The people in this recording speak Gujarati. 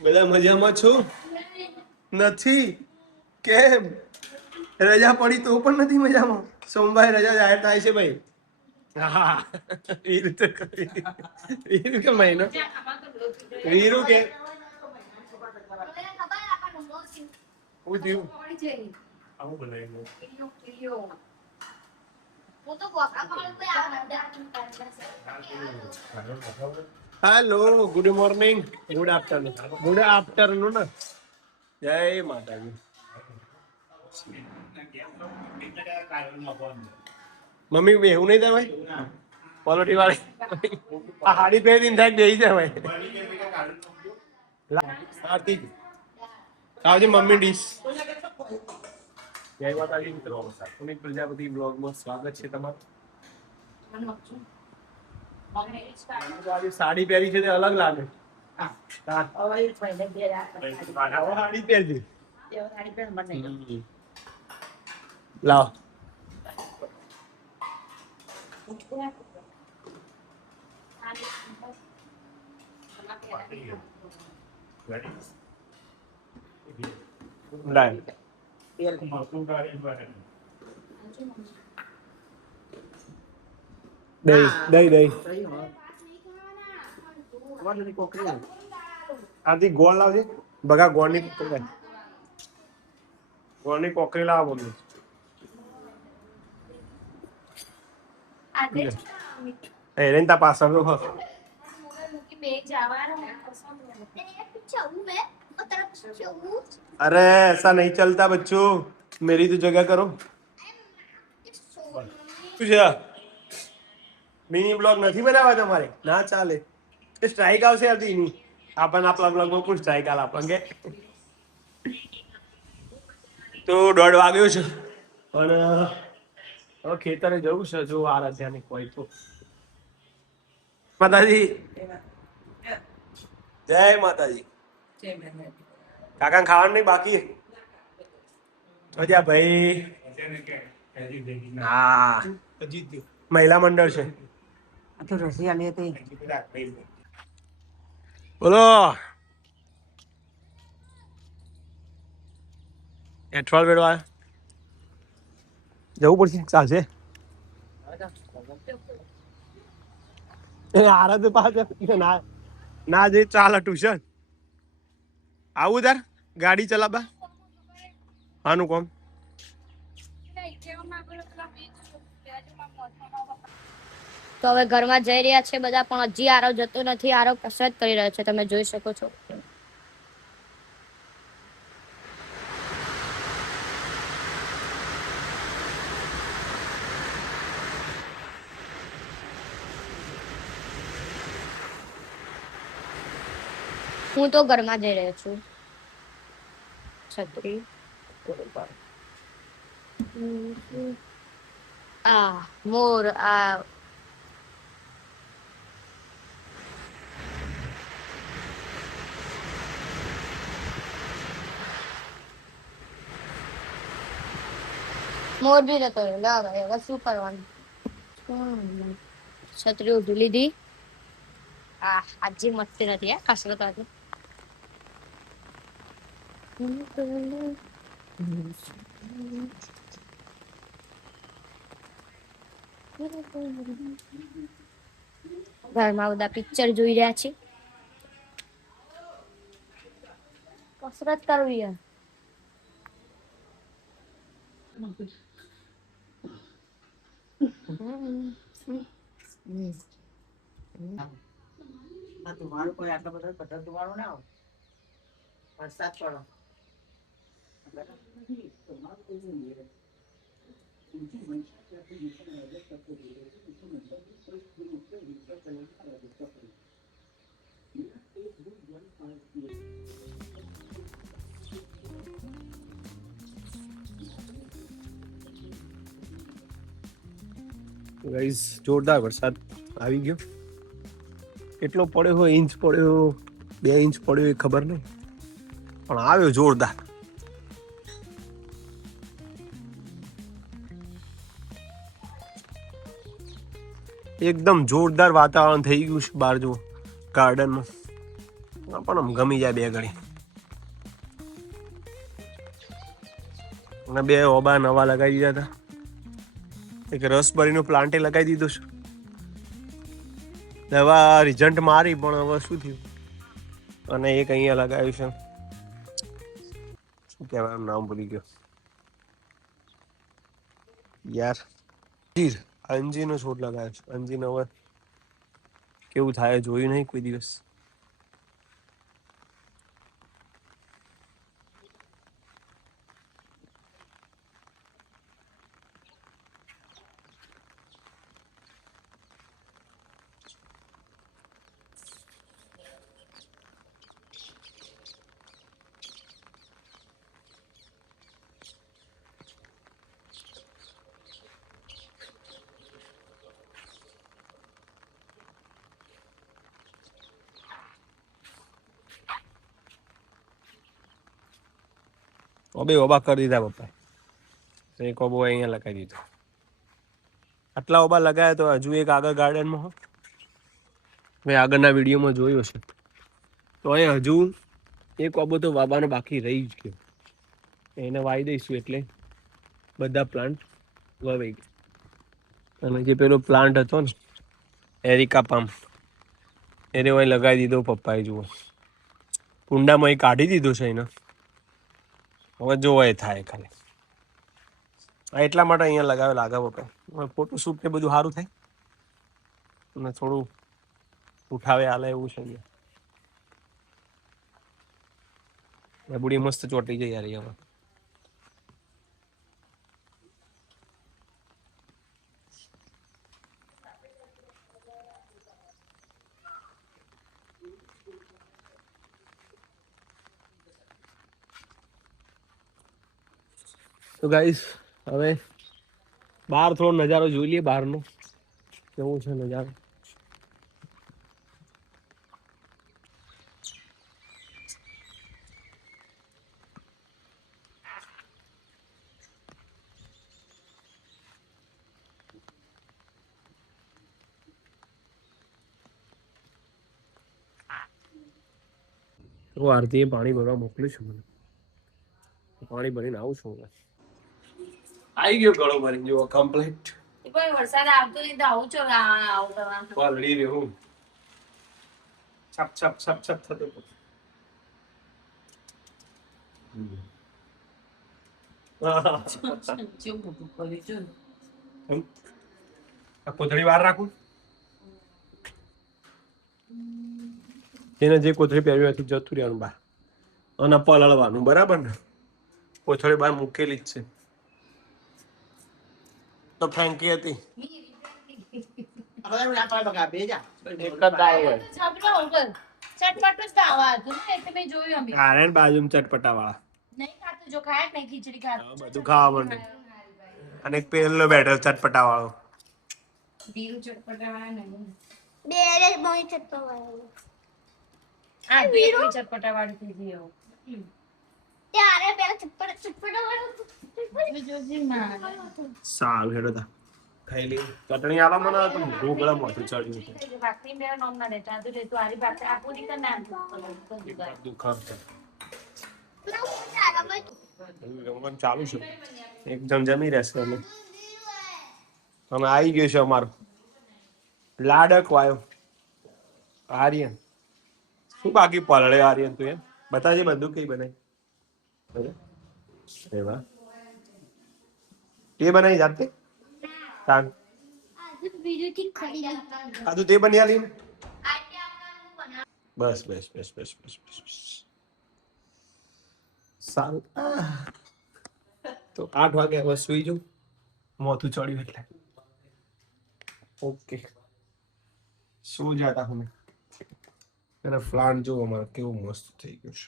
બધા મજામાં છો? નથી કેમ? રજા પડી તો પણ નથી મજામાં? સોમવારે રજા જાહેર થાય છે ભાઈ. હા વીરુ તો વીરુ કે મહિનો વીરુ કે હું થયું આવું બનાવ્યું. Hello good morning good afternoon ને જય માતાજી. મમ્મી બેહું નહીં થાય ભાઈ પલોટી વાળી આ હાડી પહેરીને થાય બેહી જાય ભાઈ. આવતી આવજે મમ્મી ડીશ. જય માતાજી મિત્રો, પુનિત પ્રજાપતિ બ્લોગમાં સ્વાગત છે તમારું. આજે સાડી પહેરી છે તે અલગ લાગે. સાડી પહેરજે લાવ. દઈ દઈ આથી ગોળ લાવજે બગા ગોળની કોકરી લાવ મમ્મી. રેન્તા પાછળ अरे ऐसा नहीं चलता बच्चों, मेरी तो जगह करो. मिनी ब्लॉग नहीं बनावा તમારે ના ચાલે. સ્ટ્રાઇક આવશે આથી ની આપણ આપલા બ્લોગમાં પણ સ્ટ્રાઇક આલ આપંગે. તો 1:30 વાગ્યો છે પણ હવે ખેતરે જવું છે. જો આ રાધ્યાની કોઈ તો માતાજી જય માતાજી. કાકા ખાવાનું નહીં બાકી ભાઈ. હા મહિલા મંડળ છે. બોલો એઠવાડ વેડવા જવું પડશે. ચાલશે આરત પાછળ ના ના જે ચાલે ટ્યુશન આવું તાર ગાડી ચલાવવા આનું કોમ. તો હવે ઘરમાં જઈ રહ્યા છે બધા, પણ હજી આરવ જતો નથી. આરવ કસરત કરી રહ્યો છે, તમે જોઈ શકો છો. હું તો ઘરમાં જઈ રહ્યો છું. છત્રી આ મોર આ મોર બી જતો રહ્યો. લા ભાઈ હવે શું કરવાનું. છત્રી ઉધી લીધી. આજે મસ્તી નથી હે કસરત આજે. ઘરમાં બધા પિક્ચર જોઈ રહ્યા છે. કસરત કરવી યાર. તમારું કોઈ આટલો બધો કટર તમારો ના હોય. વરસાદ પડો ગાઈસ જોરદાર વરસાદ આવી ગયો. કેટલો પડ્યો હોય, ઇંચ પડ્યો 2 ઇંચ પડ્યો એ ખબર નહીં, પણ આવ્યો જોરદાર. એકદમ જોરદાર વાતાવરણ થઈ ગયું છે બહાર. જો ગાર્ડનમાં પણ આમ ગમી જાય બે ઘડી. અને બે ઓબા નવા લગાવી દીધા હતા. એક રસબરીનો પ્લાન્ટે લગાવી દીધો છે. હવે રિઝલ્ટ મારી પણ હવે શું થયું. અને એક અહીંયા લગાવ્યું છે, શું કહેવાય નામ ભૂલી ગયો યાર. અંજીનો છોડ લગાવ્યો છે. અંજીનો હવે કેવું થાય જોયું નહીં કોઈ દિવસ. બે ઓબા કરી દીધા પપ્પાએ. એક ઓબો અહીંયા લગાવી દીધો. આટલા ઓબા લગાવ્યા તો હજુ એક આગળ ગાર્ડનમાં હોય. મેં આગળના વિડીયોમાં જોયો છે. તો અહીંયા હજુ એક ઓબો તો વાવવાનો બાકી રહી જ ગયો. એને વાવી દઈશું એટલે બધા પ્લાન્ટ વવાઈ ગયા. અને જે પેલો પ્લાન્ટ હતો ને એરિકા પામ, એને અહીં લગાવી દીધો પપ્પાએ. જુઓ કુંડામાં એ કાઢી દીધો છે એને. હવે જોવો એ થાય ખાલી. એટલા માટે અહીંયા લગાવે લાગે પપ્પાએ. ફોટો શૂટ ને બધું સારું થાય અને થોડું ઉઠાવે હાલે એવું છે. અહીંયા બુડી મસ્ત ચોટી જાય યાર. હવે તો ગાઈસ હવે બહાર થોડો નજારો જોઈ લઈએ. બહારનો કેવું છે નજારો. તો આરતીએ પાણી ભરવા મોકલ્યું છે મને. પાણી ભરીને આવું છું. આવી ગયો ગળો ભરી જો કમ્પ્લીટ. કોઈ વરસાદ આવતો નહીં તો આવું છો આવું કરવાનું. પલડી રહ્યો હું. છપ છપ છપ છપ થતો. કોથળી બહાર રાખું. એને જે કોથળી પહેર્યું હતી જતું રહેવાનું બહાર અને પલળવાનું. બરાબર ને? કોથળી બહાર મૂકેલી જ છે. તો ફેંકી હતી. બાજુ ચટપટા વાળા બધું ખાવા માંડે. અને એક પેલો બેઠો ચટપટા વાળો. સારું હેડો તા ખાઈ લઈ. ચટણી આલા મને તો ઢોકળા મોઢું ચડ્યું છે. ચાલુ છે. એકદમ જમી રહેશે અમે. અને આવી ગયો છે અમારો લાડક વાયો આર્યન. શું બાકી પલળે આર્યન? તું એમ બતાજે બધું કઈ બનાય. તે બનાવી જાતે તાન આદુ તે બની આલી. બસ બસ બસ બસ બસ બસ સારું. તો 8 વાગે હવે સુઈ જાઉં. મોથું ચડ્યું એટલે ઓકે શું જાતા અમે. એના પ્લાન્ટ જો અમારે કેવું મસ્ત થઈ ગયું છે.